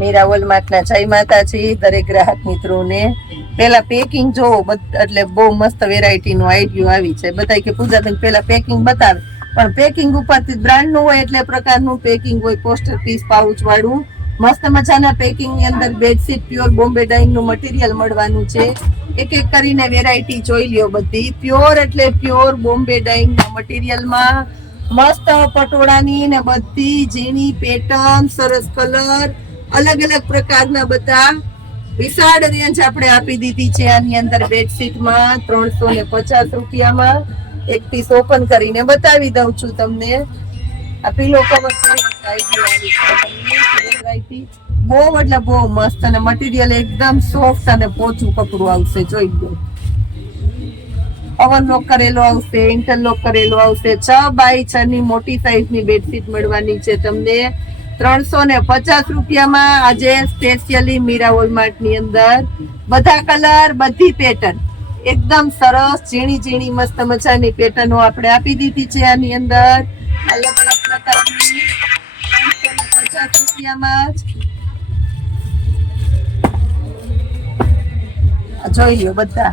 મીરા વોલમાર્ટના જય માતાજી દરેક ગ્રાહક મિત્રોને. પેલા પેકિંગ જોવો, એટલે બહુ મસ્ત વેરાયટી નો આઈડિયો આવી છે. બધા કે પૂજા બેન પેલા પેકિંગ બતાવે, પણ પેકિંગ ઉપરથી બ્રાન્ડ નું હોય એટલે પ્રકારનું પેકિંગ હોય. પોસ્ટર પીસ પાઉચ વાળું મસ્ત મજાના પેકિંગ ની અંદર બેડશીટ પ્યોર બોમ્બે ડાઇંગ નું મટીરિયલ મળવાનું છે. એક એક કરીને વેરાયટી જોઈ લ્યો. બધી પ્યોર એટલે પ્યોર બોમ્બે ડાઇંગ ના મટીરિયલમાં મસ્ત પટોળાની ને બધી ઝીણી પેટર્ન, સરસ કલર, અલગ અલગ પ્રકારના બધા વિશાળ રેન્જ આપણે આપી દીધી છે. આની અંદર બેડશીટમાં 350 રૂપિયામાં એક પીસ ઓપન કરીને બતાવી દઉં છું તમને. આ પીલો કવર બહુ એટલે બહુ મસ્ત, અને મટીરિયલ એકદમ સોફ્ટ અને પોચું કપડું આવશે. જોઈ લો, ઓવન લોક કરેલો આવશે, ઇન્ટરલોક કરેલો આવશે. 6x6 ની મોટી સાઈઝ ની બેડશીટ મળવાની છે તમને 350 રૂપિયામાં. આજે સ્પેશિયલી મીરા વોલમાર્ટ ની અંદર બધા કલર, બધી પેટર્ન એકદમ સરસ ઝીણી ઝીણી મસ્ત મજાની પેટર્નો આપણે આપી દીધી છે. આની અંદર અલગ અલગ પ્રકારની 350 રૂપિયામાં જ જોઈ લ્યો. બધા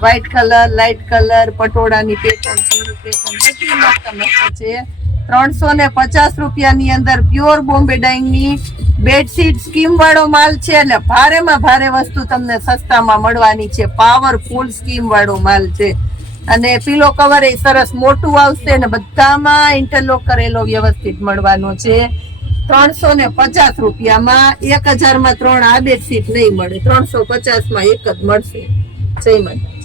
વ્હાઈટ કલર, લાઇટ કલર, પટોળાની પેટર્ન, બધી મસ્ત મસ્ત છે. 350 રૂપિયાની અંદર પ્યોર બોમ્બે ડાઇંગ ની બેડશીટ સ્કીમ વાળો માલ છે. એટલે ભારેમાં ભારે વસ્તુ તમને સસ્તામાં મળવાની છે. પાવરફુલ સ્કીમ વાળો માલ છે. અને પીલો કવર એ સરસ મોટું આવશે, અને બધામાં ઇન્ટરલોક કરેલો વ્યવસ્થિત મળવાનો છે. 350 રૂપિયામાં. 1000 માં 3 આ બેડશીટ નહીં મળે, 350 માં એક જ મળશે. જય માતા.